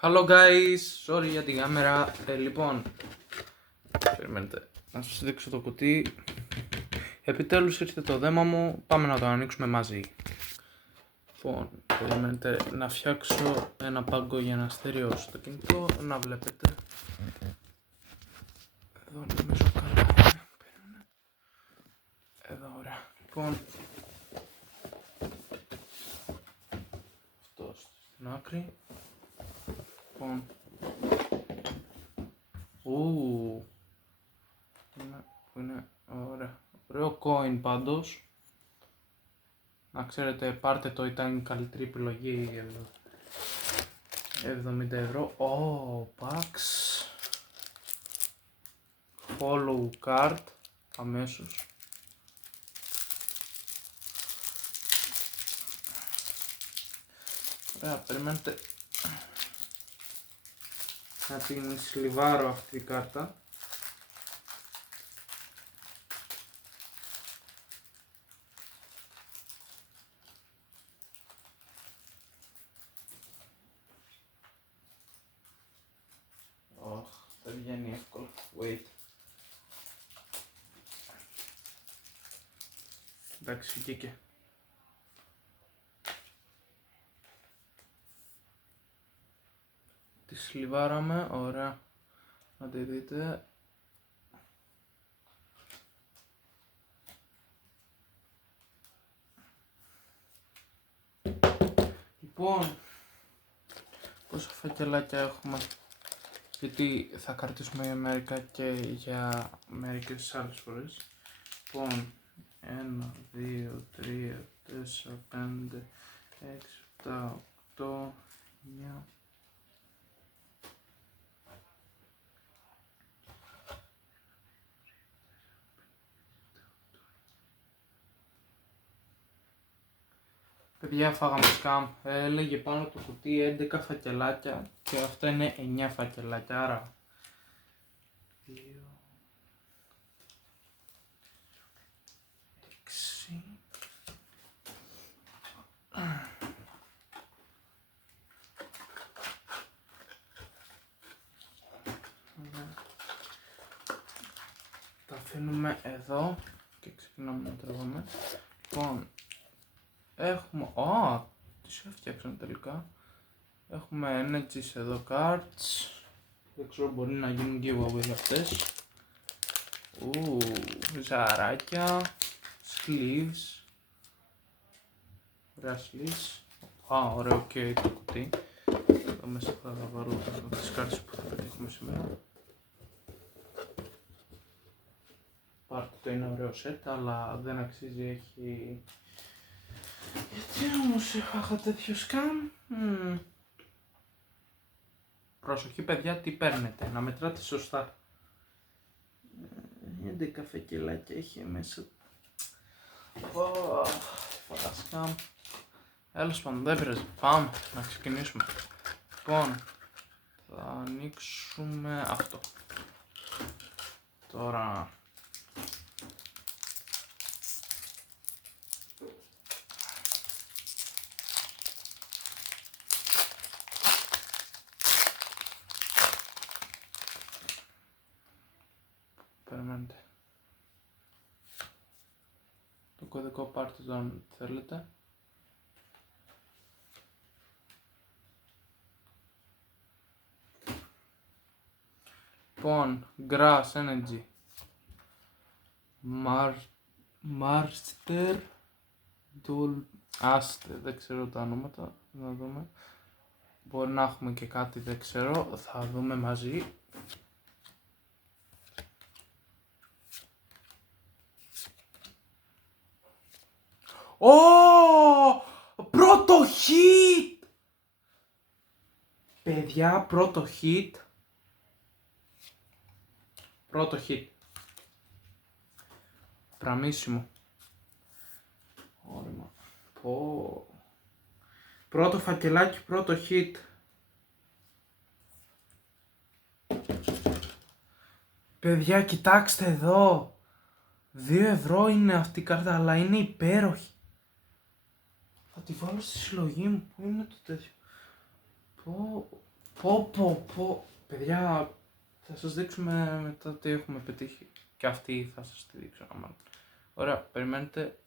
Hello guys, sorry για τη κάμερα. Λοιπόν, περιμένετε να σας δείξω το κουτί. Επιτέλους ήρθε το δέμα μου, πάμε να το ανοίξουμε μαζί. Λοιπόν, περιμένετε να φτιάξω ένα πάγκο για να στερεώσω το κινητό, να βλέπετε. Εδώ νομίζω καλά είναι, περίμενε. Εδώ ωραία. Λοιπόν, αυτό στην άκρη. Λοιπόν, είναι ωραία. Ωραίο coin πάντως. Να ξέρετε, πάρτε το, ήταν η καλύτερη επιλογή. 70 ευρώ. Pax. Follow card. Αμέσως. Ωραία, περιμένετε να την σλιβάρω αυτή η κάρτα. Δεν βγαίνει εύκολα. Wait. Εντάξει, βγήκε. Τη σλιβάραμε, ωραία. Να τη δείτε. Λοιπόν, πόσα φακελάκια έχουμε, γιατί θα κρατήσουμε για μερικά και για μερικές άλλες φορές. Λοιπόν, 1, 2, 3, 4, 5, 6, 7, 8, 9. Παιδιά, φάγαμε σκάμ. Έλεγε πάνω το κουτί 11 φακελάκια και αυτά είναι 9 φακελάκια, άρα 2, 6. Τα αφήνουμε εδώ και ξεκινάμε να τρώγουμε. Λοιπόν, έχουμε, τις έφτιαξαν τελικά. Έχουμε energies εδώ, cards. Δεν ξέρω, μπορεί να γίνουν giveaway αυτές. Ζαράκια, sleeves. Ωραία sleeves. Ωραίο και το κουτί. Εδώ μέσα θα βάλω τις κάρτες που θα πετύχουμε σήμερα. Πάρτε το, είναι ωραίο set, αλλά δεν αξίζει, έχει... Γιατί όμως είχα τέτοιο σκάμ. Προσοχή παιδιά, τι παίρνετε, να μετράτε σωστά. 11 φακελάκια έχει μέσα. Φορά σκάμ. Έλος πάντων, δεν πειράζει, πάμε να ξεκινήσουμε. Λοιπόν, θα ανοίξουμε αυτό. Τώρα... Περιμένετε. Το κωδικό πάρτε το αν θέλετε. Λοιπόν, Grass Energy. Marster. Aster, δεν ξέρω τα ονόματα. Να δούμε. Μπορεί να έχουμε και κάτι, δεν ξέρω. Θα δούμε μαζί. Πρώτο hit! Παιδιά, πρώτο hit. Πρώτο hit. Πραμίσιμο. Όρημα. Πρώτο φακελάκι, πρώτο hit. Παιδιά, κοιτάξτε εδώ. 2 ευρώ είναι αυτή η κάρτα, αλλά είναι υπέροχη. Θα τη βάλω στη συλλογή μου. Πού είναι το τέτοιο. Πω. Πω. Παιδιά, θα σας δείξουμε μετά τι έχουμε πετύχει. Και αυτή θα σας τη δείξω. Ωραία, περιμένετε.